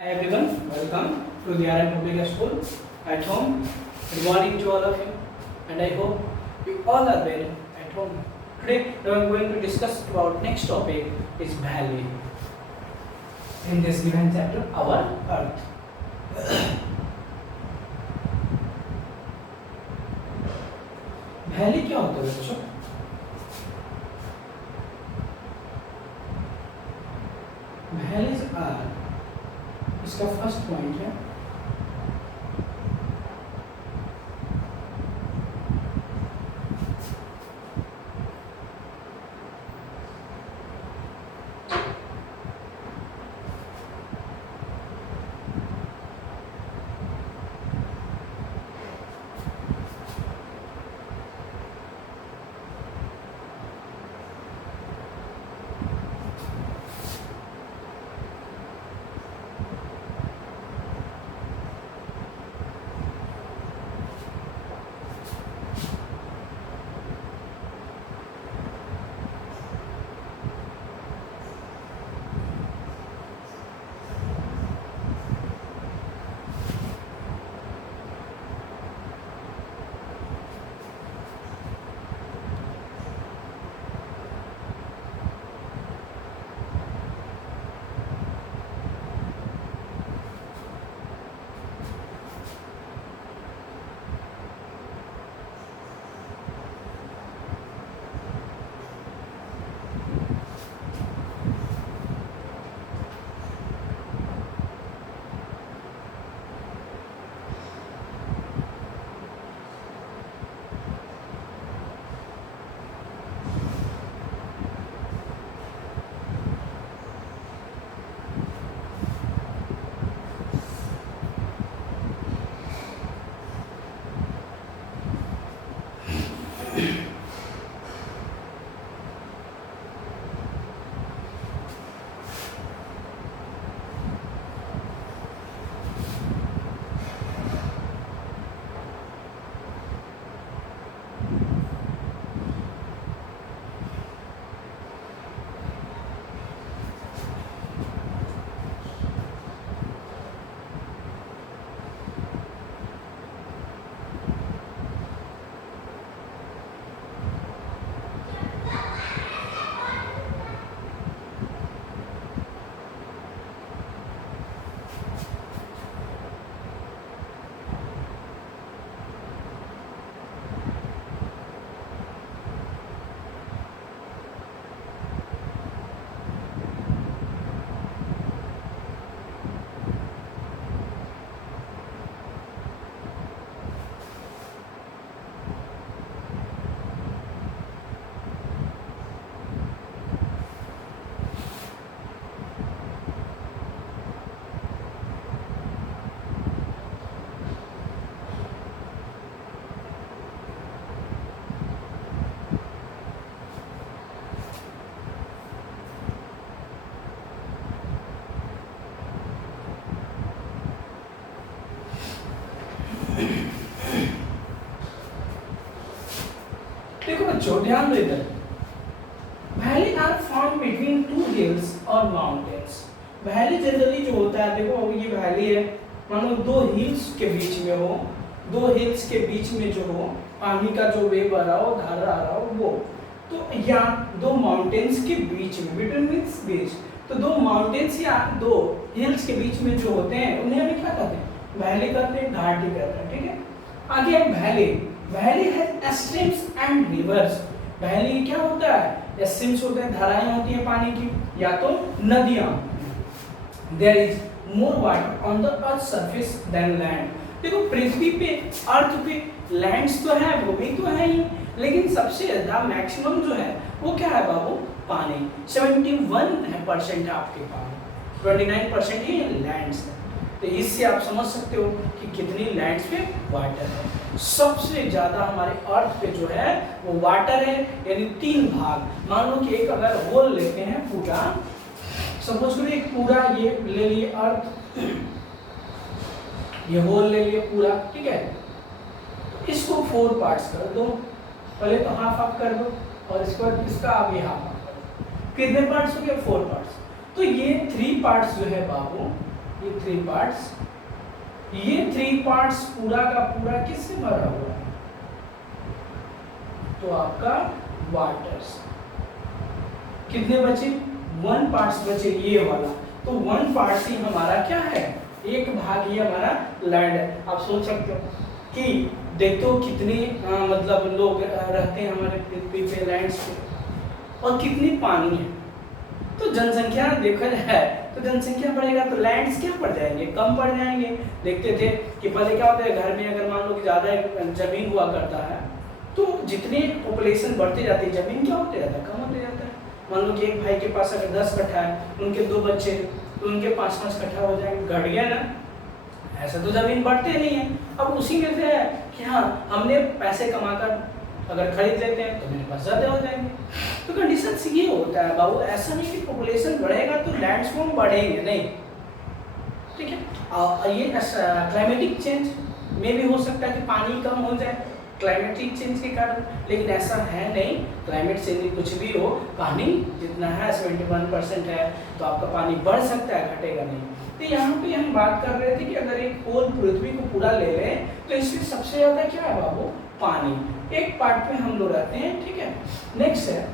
Hi everyone, welcome to the RM Public School at home. Good morning to all of you, and I hope you all are well at home. Today we are going to discuss about next topic is value. In this given chapter, our Earth. Valley क्या होता है बच्चों? Valleys are, इसका first point है देखो बच्चों ध्यान दो इधर। Valley are found between two hills और माउंटेन्स। वैली जनरली जो होता है, देखो ये वैली है, मानो दो हिल्स के बीच में हो, दो हिल्स के बीच में जो हो पानी का जो वेव आ रहा हो, धारा आ रहा हो वो, तो या दो माउंटेन्स के बीच में, बिटवीन मींस बीच, तो दो माउंटेन्स या दो हिल्स के बीच में जो होते हैं उन्हें हम क्या कहते हैं? वैली कहते हैं, घाटी कहते हैं। ठीक है, आगे हम valley. Valley has streams and reverse. Valley क्या होता है? स्ट्रीम्स होते हैं, धाराएं होती हैं पानी की, या तो नदियां। There is more water on the earth surface than land. देखो पृथ्वी पे, अर्थ पे लैंड्स तो है, वो भी तो है ही, लेकिन सबसे ज्यादा मैक्सिमम जो है वो क्या है बाबू? पानी। 71% है आपके पानी, 29% ही लैंड्स है। तो इससे आप समझ सकते हो कि कितनी लैंड्स पे वाटर है। सबसे ज्यादा हमारे अर्थ पे जो है वो वाटर है, यानी 3 भाग। मान लो कि एक अगर होल लेते हैं पूरा, सपोज करो एक पूरा ये ले लिए अर्थ, ये होल ले लिए पूरा, ठीक है, तो इसको 4 पार्ट्स कर दो। पहले तो हाफ हाफ कर दो और इसके बाद इसका आगे हाफ हाफ कर दो। कितने पार्ट्स हो गए? 4 पार्ट्स। तो ये 3 पार्ट्स जो है बाबू, ये 3 पार्ट्स, ये 3 पार्ट्स पूरा का पूरा किससे भरा हुआ है? तो आपका वाटर से। कितने बचे? 1 पार्ट्स बचे ये वाला। तो 1 पार्ट ही हमारा क्या है? एक भाग ही हमारा लैंड है। आप सोच सकते हो कि देखते हो कितने मतलब लोग रहते हैं हमारे पृथ्वी पे, लैंड्स पे, और कितनी पानी है। तो जनसंख्या देखा जाए तो जनसंख्या बढ़ेगा तो लैंड्स क्या बढ़ जाएंगे? कम बढ़ जाएंगे। देखते थे कि पहले क्या होता है, घर में अगर मान लो कि ज़्यादा जमीन हुआ करता है तो जितनी पॉपुलेशन बढ़ती जाती है जमीन क्या होते जाता है? कम होते जाता है। मान लो कि एक भाई के पास अगर 10 कट्ठा है, उनके 2 बच्चे तो उनके 5-5 कट्ठा हो जाएंगे, घट गया ना। ऐसा तो जमीन बढ़ते नहीं है। अब उसी में से है कि हाँ हमने पैसे कमाकर अगर खरीद लेते हैं तो मेरे पास ज़्यादा हो जाएंगे। तो कंडीशन ये होता है बाबू, ऐसा नहीं कि पॉपुलेशन बढ़ेगा तो लैंडस्फॉर्म बढ़ेंगे, नहीं, ठीक है। ये क्लाइमेटिक चेंज में भी हो सकता है कि पानी कम हो जाए क्लाइमेटिक चेंज के कारण, लेकिन ऐसा है नहीं। क्लाइमेट चेंज कुछ भी हो, पानी जितना है 71% है तो आपका पानी बढ़ सकता है, घटेगा नहीं। तो यहाँ पे हम बात कर रहे थे कि अगर एक होल पृथ्वी को पूरा ले लें तो इसमें सबसे ज़्यादा क्या है बाबू? पानी। एक पार्ट में हम लोग रहते हैं, ठीक है। नेक्स्ट है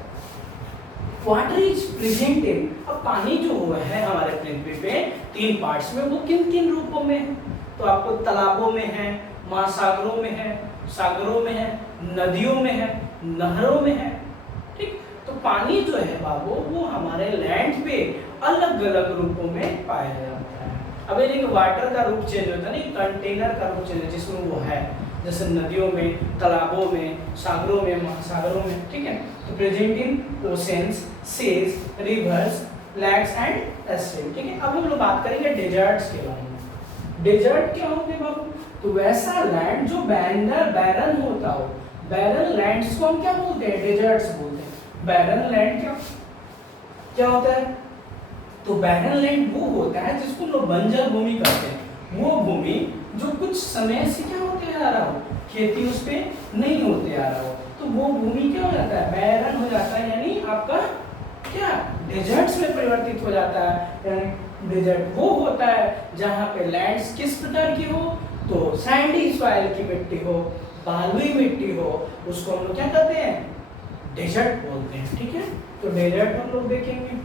वाटर इज प्रेजेंट इन। अब पानी जो हुआ है हमारे पृथ्वी पे 3 पार्ट्स में, वो किन किन रूपों में है? तो आपको तालाबों में है, महासागरों में है, सागरों में है, नदियों में है, नहरों में है, ठीक। तो पानी जो है बाबू वो हमारे लैंड पे अलग अलग रूपों में पाया जाता है। अब ये देखिए वाटर का रूप चेंज होता है, नहीं कंटेनर का रूप चेंज है जिसमें वो है, जैसे नदियों में, तालाबों में, सागरों में, महासागरों में, ठीक है। तो present in oceans, seas, rivers, lakes and stream, ठीक है। अब हम लोग बात करेंगे डेजर्ट्स के बारे में। डेजर्ट क्या होते हैं बाबू? तो वैसा लैंड जो बैरन होता हो, बैरन लैंड्स को हम क्या बोलते हैं? डेजर्ट्स बोलते हैं। बैरन लैंड क्या होता है? तो बैरन लैंड वो होता है जिसको लोग बंजर भूमि कहते हैं। वो भूमि जो कुछ समय से क्या होते आ रहा हो, खेती उस पे नहीं होते आ रहा हो, तो वो भूमि क्या हो जाता है? बैरन हो जाता है, यानी आपका क्या डेजर्ट्स में परिवर्तित हो जाता है। डेजर्ट वो होता है जहाँ पे लैंड्स किस प्रकार की हो? तो सैंडी सॉइल की मिट्टी हो, बालुई मिट्टी हो, उसको हम लोग क्या कहते हैं? डेजर्ट बोलते हैं, ठीक है। तो डेजर्ट हम लोग देखेंगे।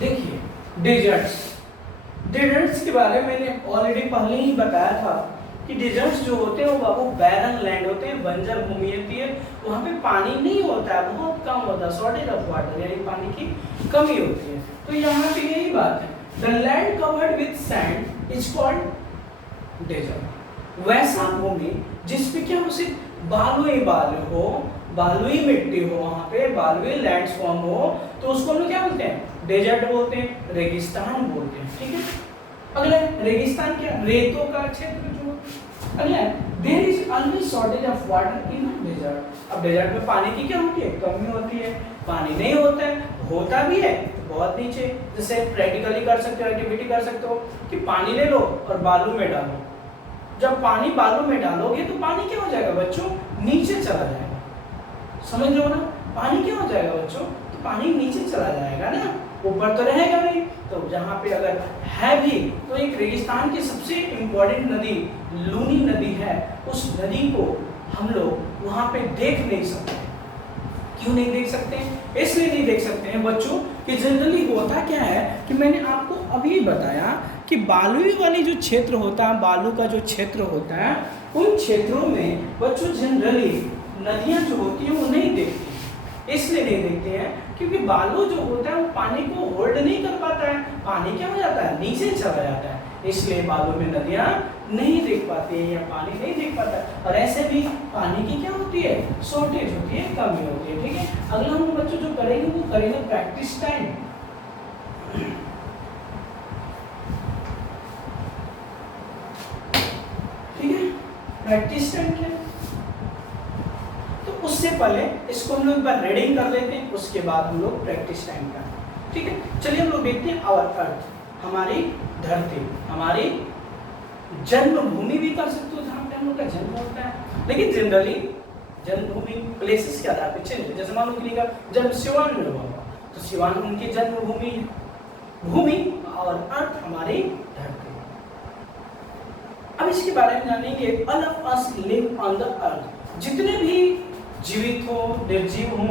देखिए डेजर्ट्स के बारे में मैंने ऑलरेडी पहले ही बताया था कि डेजर्ट्स जो होते हैं वो बाबू बैरन लैंड होते हैं, बंजर भूमि होती है, वहाँ पे पानी नहीं होता है, बहुत कम होता है, शॉर्टेज ऑफ वाटर, यानी पानी की कमी होती है। तो यहाँ पे यही बात है, the land covered with sand is called desert. वैसा भूमि जिसपे क्या हो, सिर्फ बालू हो, बालुई मिट्टी हो, वहाँ पे बालुई लैंड फॉर्म हो, तो उसको हम लोग क्या बोलते हैं? डेजर्ट बोलते हैं, रेगिस्तान बोलते हैं, ठीक है। अगला रेगिस्तान क्या? रेतों का क्षेत्र जो। अगला there is always shortage of water in desert. अब डेजर्ट में पानी की क्या होती है? कमी होती है। पानी नहीं होता है, होता भी है तो बहुत नीचे। जैसे प्रैक्टिकली कर सकते हो, एक्टिविटी कर सकते हो कि पानी ले लो और बालू में डालो। जब पानी बालू में डालोगे तो पानी क्या हो जाएगा बच्चों? नीचे चला जाएगा। समझ लो ना, पानी क्या हो जाएगा बच्चों? तो पानी नीचे चला जाएगा ना। ऊपर तो रहेगा नहीं। तो जहाँ पे अगर है भी तो एक रेगिस्तान की सबसे इम्पोर्टेंट नदी लूनी नदी है, उस नदी को हम लोग वहाँ पे देख नहीं सकते। क्यों नहीं देख सकते? इसलिए नहीं देख सकते हैं बच्चों कि जनरली होता क्या है कि मैंने आपको अभी बताया कि बालुई वाली जो क्षेत्र होता है, बालू का जो क्षेत्र होता है, उन क्षेत्रों में बच्चों जनरली नदियाँ जो होती हैं वो नहीं देखती। इसलिए नहीं देखते हैं क्योंकि बालू जो होता है वो पानी को होल्ड नहीं कर पाता है, पानी क्या हो जाता है, नीचे चला जाता है। इसलिए बालू में नदियाँ नहीं देख पाती है या पानी नहीं देख पाता है। और ऐसे भी पानी की क्या होती है, शॉर्टेज होती है, कमी होती है। ठीक है, अगला हम बच्चों जो करेंगे वो करेंगे प्रैक्टिस टाइम। ठीक है, प्रैक्टिस टाइम क्या है? तो उससे पहले इसको हम लोग एक बार रीडिंग कर लेते हैं, उसके बाद हम लोग प्रैक्टिस टाइम का। ठीक है, चलिए हम लोग देखते हैं आवर अर्थ, हमारी धरती, हमारी जन्मभूमि भी कर सकते हो जहाँ पे हम लोग का जन्म होता है। लेकिन जनरली जन्मभूमि प्लेसेस के आधार पे चेंज, जैसे मान लो किसी का जन्म सिवान में हुआ तो सिवान उनकी जन्मभूमि है, भूमि, और अर्थ हमारी धरती। अब इसके बारे में जानेंगे। All of us live on the अर्थ, जितने भी जीवित हो, निर्जीव हो,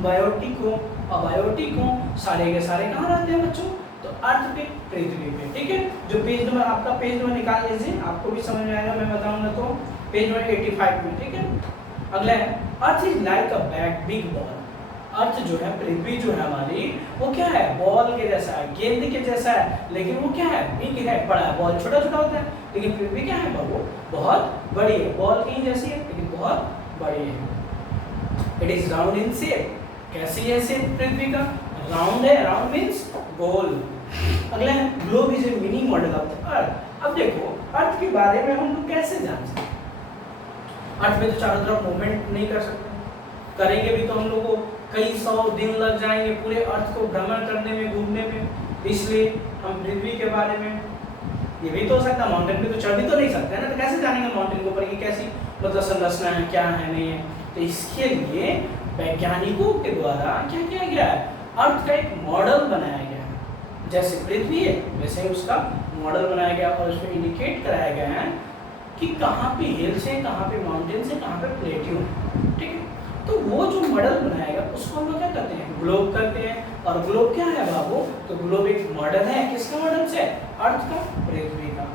बायोटिक हो, अबायोटिक हो, सारे के सारे कहाँ रहते हैं बच्चों? तो अर्थ पे, पृथ्वी पे। ठीक है, जो पेज नंबर आपका पेज नंबर निकाल लीजिए, आपको भी समझ में आएगा, मैं बताऊंगा तो पेज नंबर 85 में। ठीक है, अगला है earth is like a big ball. Earth जो है, पृथ्वी जो है हमारी, वो क्या है, बॉल के जैसा है, गेंद के जैसा है, लेकिन वो क्या है, बिग है, बड़ा है। बॉल छोटा छोटा होता है, लेकिन पृथ्वी क्या है, वो बहुत बड़ी है। बॉल कहीं जैसी है लेकिन बहुत बड़ी है। It is round in shape, कैसी है शेप पृथ्वी का, राउंड है, राउंड मीन्स गोल। अगला है globe is a mini model of the earth. अब देखो अर्थ के बारे में हम लोग कैसे जान सकते हैं? अर्थ में तो चारों तरफ मूवमेंट नहीं कर सकते, करेंगे भी तो हम लोग को कई 100 दिन लग जाएंगे पूरे अर्थ को भ्रमण करने में, घूमने में। इसलिए हम पृथ्वी के बारे में, ये भी तो हो सकता है, माउंटेन पे तो चढ़ भी तो नहीं सकते है ना, तो कैसे जानेंगे माउंटेन के ऊपर की कैसी मतलब संरचना है, क्या है, नहीं है। तो इसके लिए वैज्ञानिकों के द्वारा क्या किया गया है, अर्थ का एक मॉडल बनाया गया है। जैसे पृथ्वी है वैसे ही उसका मॉडल बनाया गया और उसमें इंडिकेट कराया गया है कि कहाँ पे हिल्स है, कहाँ पे माउंटेन्स है, कहाँ पे प्लेट्यू है। ठीक है, तो वो जो मॉडल बनाएगा उसको हम लोग क्या करते हैं, ग्लोब करते हैं। और ग्लोब क्या है बाबू, तो ग्लोब एक मॉडल है, किसका मॉडल से, अर्थ का, पृथ्वी का।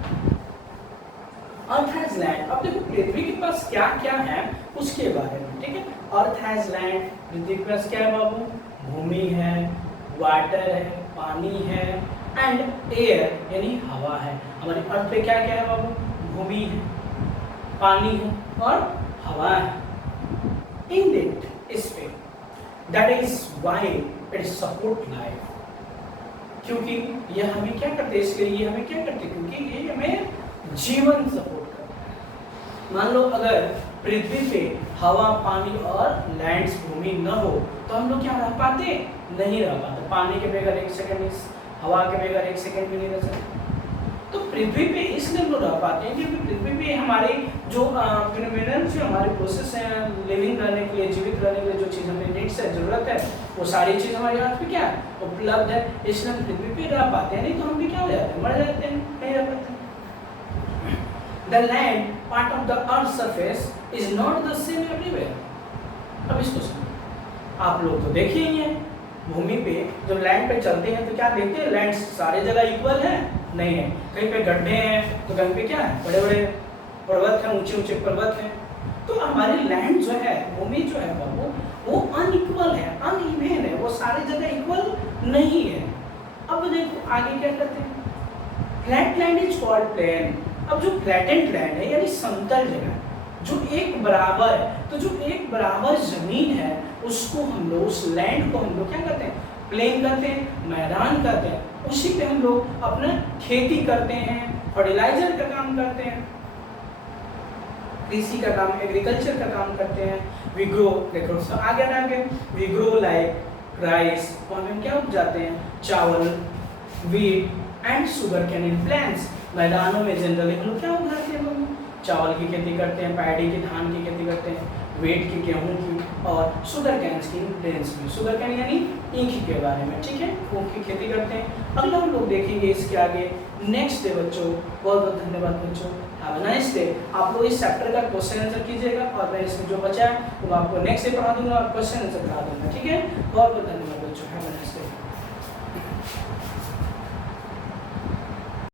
Earth has land. अब देखो पृथ्वी के पास क्या क्या है उसके बारे में। ठीक है, अर्थ हैज लैंड, पृथ्वी के पास क्या है बाबू, भूमि है, वाटर है, पानी है, एंड एयर यानी हवा है। हमारी अर्थ पे क्या क्या है बाबू, भूमि है, पानी है और हवा है। इन इस पे that is why it support life, क्योंकि यह हमें क्या करते हैं, इसके लिए हमें क्या करते हैं, क्योंकि ये हमें जीवन सपोर्ट करता है। मान लो अगर पृथ्वी पे हवा, पानी और लैंड्स, भूमि न हो तो हम लोग क्या रह पाते, नहीं रह पाते। पानी के बगैर 1 सेकंड, हवा के बगैर 1 सेकंड भी नहीं रह सकते। तो पृथ्वी पे इसलिए हम लोग रह पाते हैं क्योंकि पृथ्वी पे हमारी जो फिनोमेनल जो हमारे प्रोसेस हैं लिविंग रहने के लिए, जीवित रहने के लिए जो चीज़ हमें नीड्स है, जरूरत है, वो सारी चीज़ हमारे अर्थ पे क्या है, उपलब्ध है। इसलिए हम पृथ्वी पे रह पाते हैं, नहीं तो हम भी क्या हो जाते हैं, मर जाते हैं, नहीं रह पाते। The land part of the earth surface is not the same everywhere. अब इसको सुनो, आप लोग तो देखे ही हैं, भूमि पे जब लैंड पे चलते हैं तो क्या देखते हैं, लैंड सारे जगह इक्वल है, नहीं है। कहीं पे गड्ढे हैं तो कहीं पे क्या है, बड़े बड़े पर्वत हैं, ऊंचे ऊंचे पर्वत हैं। तो हमारी लैंड जो है, भूमि जो है बाबू, वो अनइक्वल है, अनइवन है, वो सारी जगह इक्वल नहीं है। अब देखो आगे क्या करते हैं, flat land is called plain. अब जो फ्लैटेंड लैंड है यानी समतल जगह, जो एक बराबर है, तो जो एक बराबर जमीन है उसको हम लोग, उस लैंड को हम लोग क्या करते हैं, प्लेन करते हैं, मैदान करते हैं। उसी पे हम लोग अपना खेती करते हैं, फर्टिलाइजर का काम करते हैं, कृषि का काम, एग्रीकल्चर का काम करते हैं। वी ग्रो, देखो आगे आगे, वी ग्रो लाइक राइस, और हम क्या उपजाते हैं, चावल, wheat and sugar can in plants. मैदानों में जनरली हम लोग क्या उगाते हैं, चावल की खेती करते हैं, पैडी की, धान की खेती करते हैं, वीट की, गेहूँ की, और शुगर कैन की रेंज में, शुगर कैन यानी ईख के बारे में, ठीक है, ऊख की खेती करते हैं। अगला हम लोग देखेंगे इसके आगे नेक्स्ट डे बच्चों। बहुत बहुत धन्यवाद बच्चों, हैव अ नाइस डे। आप लोग इस चैप्टर का क्वेश्चन आंसर कीजिएगा और मैं इसमें जो बचा है वो आपको नेक्स्ट डे पढ़ा दूंगा और क्वेश्चन आंसर पढ़ा दूंगा, ठीक है। बहुत बहुत धन्यवाद बच्चों, हैव अ नाइस डे।